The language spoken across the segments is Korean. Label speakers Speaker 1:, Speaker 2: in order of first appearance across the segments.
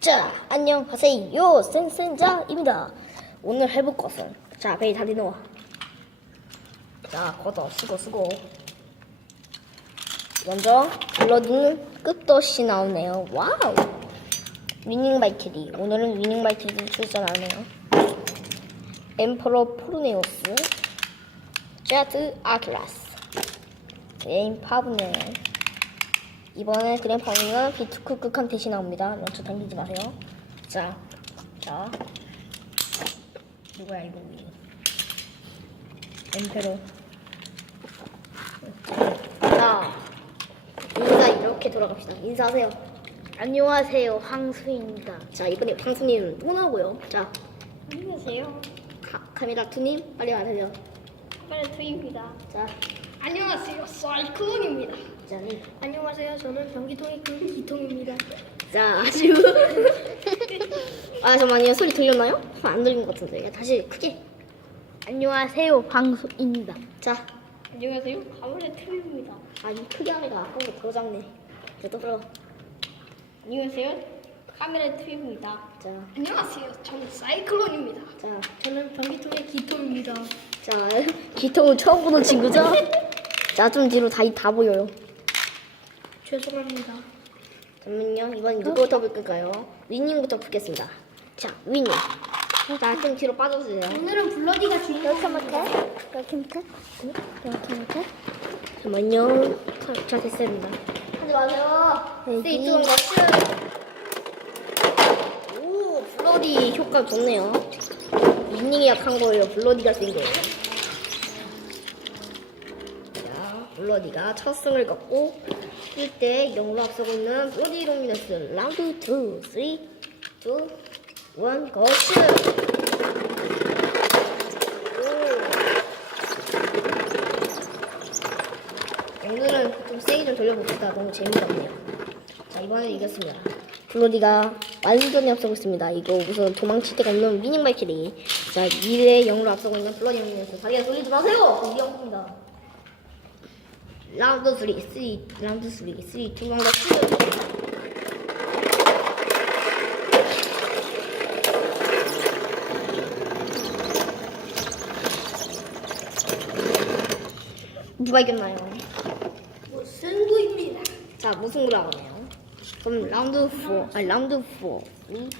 Speaker 1: 자, 안녕하세요. 센센자입니다. 오늘 해볼 것은 자, 베이 다리 넣어. 자, 걷어 쓰고 쓰고. 먼저 블러드는 끝도 없이 나오네요. 와우. 위닝 발키리. 오늘은 위닝 발키리 출전하네요. 엠퍼러 포르네오스. 제트 아킬라스. 게임 파브네. 이번에 그랜파운은 비트크 극한 대시 나옵니다. 먼저 당기지 마세요. 자, 자. 누구야 이거? 엠페로. 자, 인사 이렇게 돌아갑시다. 인사하세요.
Speaker 2: 안녕하세요, 황수입니다.
Speaker 1: 자, 이번에 황수님 또 나오고요. 자,
Speaker 2: 안녕하세요,
Speaker 1: 카, 카메라 투님 빨리 와주세요.
Speaker 2: 파레트입니다.
Speaker 1: 자,
Speaker 2: 안녕하세요, 사이클론입니다.
Speaker 1: 자, 님.
Speaker 2: 안녕하세요, 저는 변기통의 그 기통입니다.
Speaker 1: 자, 아주. 아, 잠깐만요. 소리 들렸나요? 안 들린 것 같은데. 다시 크게.
Speaker 2: 안녕하세요, 황수입니다.
Speaker 1: 자,
Speaker 2: 안녕하세요, 파레트입니다.
Speaker 1: 아니 크게 하니까 아까보다 더 작네. 자, 또 들어.
Speaker 2: 안녕하세요, 카메라트입니다.
Speaker 1: 자,
Speaker 2: 안녕하세요, 저는 사이클론입니다.
Speaker 1: 자,
Speaker 2: 저는 변기통의 기통입니다.
Speaker 1: 자, 기통은 처음 보는 친구죠? 자, 좀 뒤로 다, 다 보여요.
Speaker 2: 죄송합니다.
Speaker 1: 잠깐만요. 이번 누구부터 볼까요? 위닝부터 붙겠습니다. 자, 위닝. 자, 좀 뒤로 빠져주세요.
Speaker 2: 오늘은 블러디가 주인공.
Speaker 1: 이렇게부터? 이렇게부터? 이렇게부터? 잠깐만요. 자, 자, 됐습니다. 하지 마세요.
Speaker 2: 네,
Speaker 1: 쓰이 뚜한 것은. 오, 블러디 효과 좋네요. 위닝이 약한 거예요. 블러디가 센 거예요. 블러디가 첫 승을 거고 1대 0으로 앞서고 있는 블러디 로미너스 라운드 2, 3, 2, 1, 거스! 오. 오늘은 좀 세게 좀 돌려봅시다. 너무 재미가 없네요. 자, 이번에 이겼습니다. 블러디가 완전히 앞서고 있습니다. 이거 우선 도망칠 데가 없는 위닝 발키리. 자, 2대 0으로 앞서고 있는 블러디 로미너스. 다리가 돌리지 마세요! 위험합니다. 라운드 3, 3, 라운드 3, 3, 2, 1, 렛츠! 누가 이겼나요?
Speaker 2: 뭐 승부입니다.
Speaker 1: 자, 무승부로 하네요. 그럼 라운드 4, 아니 라운드 4, 3, 2, 1,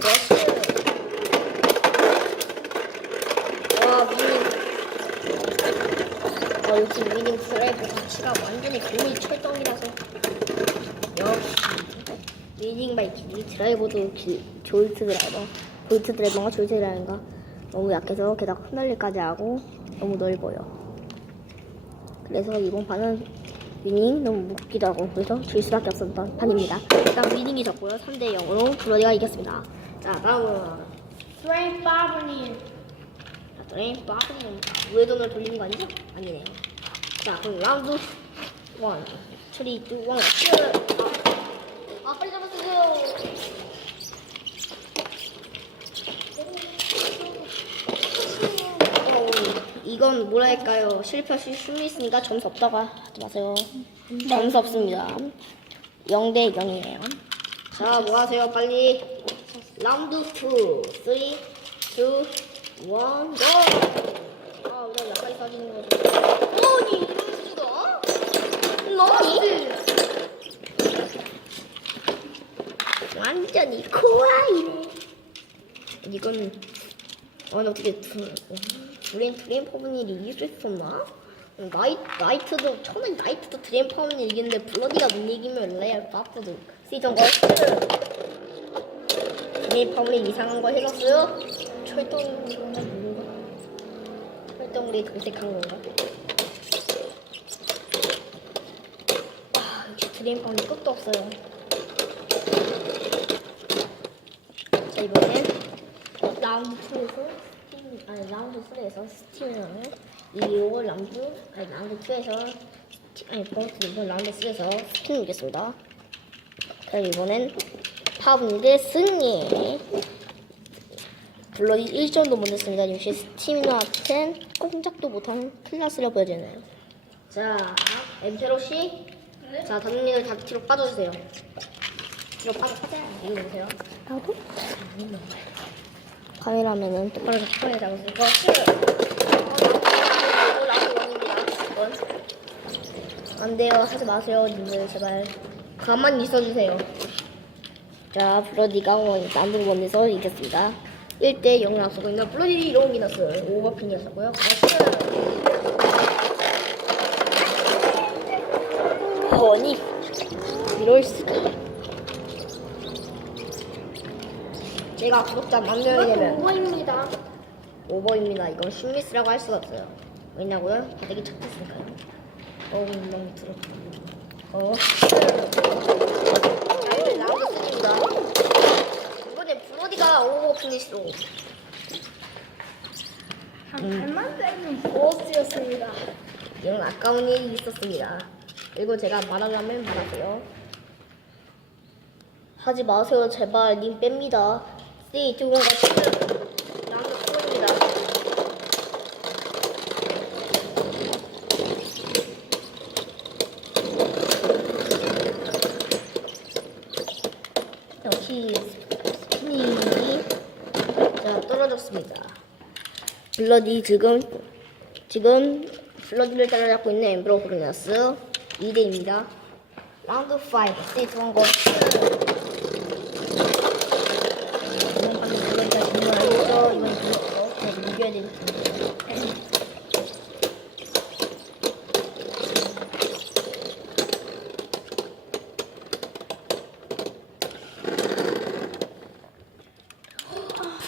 Speaker 1: 렛츠! 와, 위닝. 어, 역시 위닝 드라이브 자체가 완전히 금이 철덩이라서. 역시. 위닝 바이킹이 드라이버도 기, 졸트 드라이버. 졸트 드라이버가 졸트 드라이버가 너무 약해서 게다가 흩날리까지 하고 너무 넓어요. 그래서 이번 판은 위닝 너무 무겁기도 하고 그래서 질 수밖에 없었던 판입니다. 일단 위닝이 졌고요. 3대 0으로 브로디가 이겼습니다. 자 다음은
Speaker 2: 트레인 파브님.
Speaker 1: 자, 드레인 빠르는 우회전을 돌리는 거 아니죠? 아니네요. 자 그럼 라운드 1 3, 2, 1 아, 아 빨리 잡아주세요. 어, 이건 뭐랄까요 실패하실 수 있으니까 점수 없다고 하지 마세요 점수 없습니다 0대 0이에요 자 뭐 하세요 빨리 라운드 2 3 2 1 고! 아 빠지는 거죠 아니 이럴 수가? 너니? 완전히 코아이네 이건 아, 나 어떻게 두, 드림 드림 퍼블일이 이길 수 있었나? 나이 나이트도 처음엔 나이트도 드림 퍼블일 이기는데 블러디가 못 이기면 레알 바프도 시즌 거 드림 퍼블일 이상한 거 해줬어요? 뭔 철동물이 도색한 건가? 아 역시 드림 퍼블일 끝도 없어요. 자 이번엔 라운드 2에서 스팀 아니 라운드 3에서 스팀을 이기고 라운드 아니 라운드 2에서 아니 번트 이번 라운드 3에서 스팀을 이겼습니다. 그럼 이번엔 파브니드 승리. 블러디 1점도 못 냈습니다. 역시 스티미너한텐 꼼짝도 못한 클라스를 보여주네요. 자, 엠페로 씨, 자 담임님을 다 뒤로 빠져주세요. 바로 찾아야 이거 보세요.
Speaker 3: 나도?
Speaker 1: 카메라면은 똑바로 똑바로 잡으세요. 이거. 이건. 안 돼요. 하지 마세요, 님들 제발. 가만히 있어주세요. 자, 블러디가 남들 원에서 이겼습니다. 1대 0 앞서고 있는 블러디 롱이너스 오버핀이었었고요. 아니, 이럴 수가. 제가 구독자 만 명이 되면
Speaker 2: 오버입니다.
Speaker 1: 오버입니다. 이건 슈미스라고 할 수가 없어요. 왜냐고요? 바닥이 착했으니까요. 어, 엉망이 들어. 어. 자, 이제 라운드 3입니다. 이번에 브로디가 오 버 피니시로.
Speaker 2: 한 발만 빼는 보스였습니다.
Speaker 1: 이런 아까운 일이 있었습니다. 그리고 제가 말하려면 말하세요. 하지 마세요, 제발. 님 뺍니다. 3, 2, 1, 같이. 라운드 4입니다. 역시 스피닝이 자 떨어졌습니다. 블러디 지금 지금 블러디를 따라잡고 있는 엠브로 호르나스 2대입니다. 라운드 5 스테이트 원고 이번 판은 블러디가 정말 알겠죠? 이번 블러디도 그냥 이겨야 되는 팀이에요.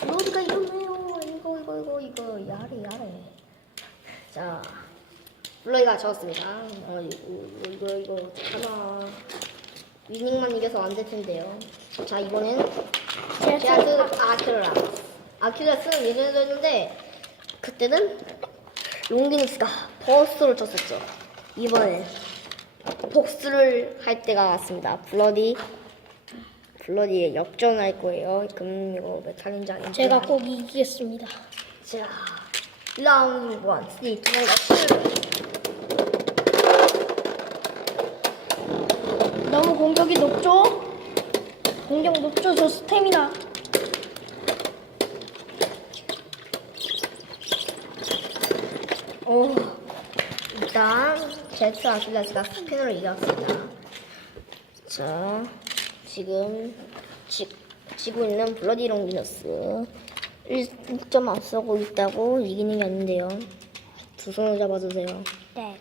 Speaker 1: 블러디가 이겼네요. 이거 이거 이거 이거 야래 야래. 자, 블러디가 졌습니다. 어, 이거 이거 이거 하나 위닝만 이겨서 안 될 텐데요. 자 이번엔 제아트 아킬라 아킬라스는 예전에도 그때는 롱기닉스가 버스를 쳤었죠. 이번엔 복수를 할 때가 왔습니다. 블러디 블러디에 역전할 거예요. 그럼 이거 메탈인지 아닌지
Speaker 2: 제가 꼭 이기겠습니다.
Speaker 1: 자, 라운드 1, 3, 2, 1,
Speaker 2: 너무 공격이 높죠? 공격 높죠? 저 스태미나.
Speaker 1: 오, 일단 제트 아킬라스가 스피너를 이겼습니다. 자, 지금 지, 지고 있는 블러디 롱기너스 1점 앞서고 있다고 이기는 게 아닌데요. 두 손을 잡아주세요.
Speaker 2: 네.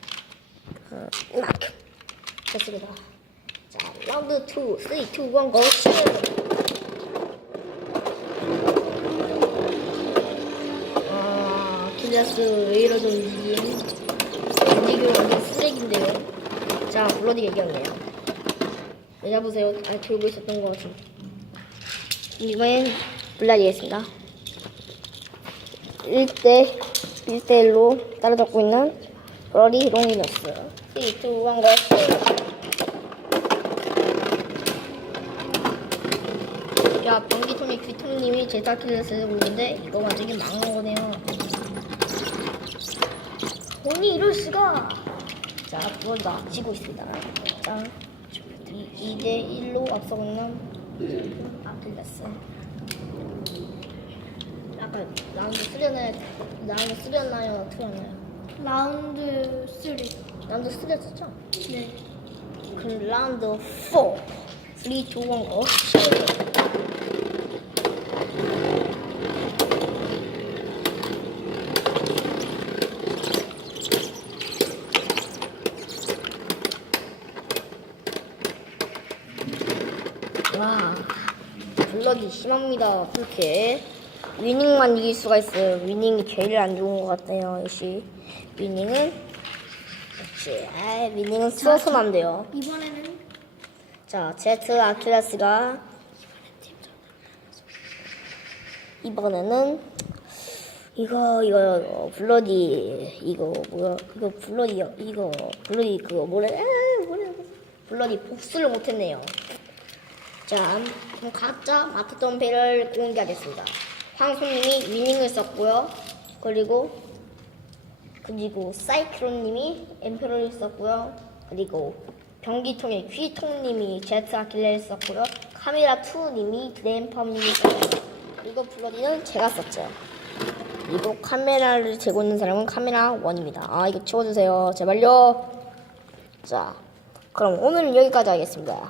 Speaker 1: 어, 막 됐습니다. 자, 라운드 2, 3, 2, 1, 고! 아, 킬라스 왜? 움직임 완전 쓰레기인데요. 자, 블러디 얘기했네요. 왜 잡으세요? 아, 들고 있었던 거 같은. 이번엔 블라디겠습니다. 1대 1대1로 따라잡고 있는 브러디 롱이너스 3, 2, 1, 고! 야, 귀통님이 제타키를 쓰고 있는데 이거 완전히 망한 거네요.
Speaker 2: 아니 이럴 수가.
Speaker 1: 자, 그걸 놔치고 있습니다. 자, 2, 대 1로 앞서고 있는 아킬레스. 아까 라운드 쓰려나요? 라운드 쓰렸나요? 틀었나요?
Speaker 2: 라운드 3.
Speaker 1: 라운드 쓰렸었죠?
Speaker 2: 네.
Speaker 1: 그럼 라운드 4. 3, 2, 1, 고! 와, 블럭이 심합니다. 그렇게 위닝만 이길 수가 있어요. 위닝이 제일 안 좋은 것 같아요. 역시 위닝은 역시 아, 위닝은 써서는 안 돼요.
Speaker 2: 이번에는
Speaker 1: 자, 제트 아킬라스가 이번에는 이거 이거 어, 블러디 이거 뭐야 이거 블러디요 이거 블러디 그거 뭐래 아, 뭐래 블러디 복수를 못했네요. 자, 그럼 각자 맡았던 배를 공개하겠습니다. 황소님이 위닝을 썼고요. 그리고 그리고 사이클론님이 엠페로를 썼고요. 그리고 변기통에 귀통님이 제트 아킬레를 썼고요. 카메라 2님이 그랜펌님이 썼어요. 그리고 블러디는 제가 썼죠. 그리고 카메라를 재고 있는 사람은 카메라 1입니다. 아 이거 치워주세요. 제발요. 자 그럼 오늘은 여기까지 하겠습니다.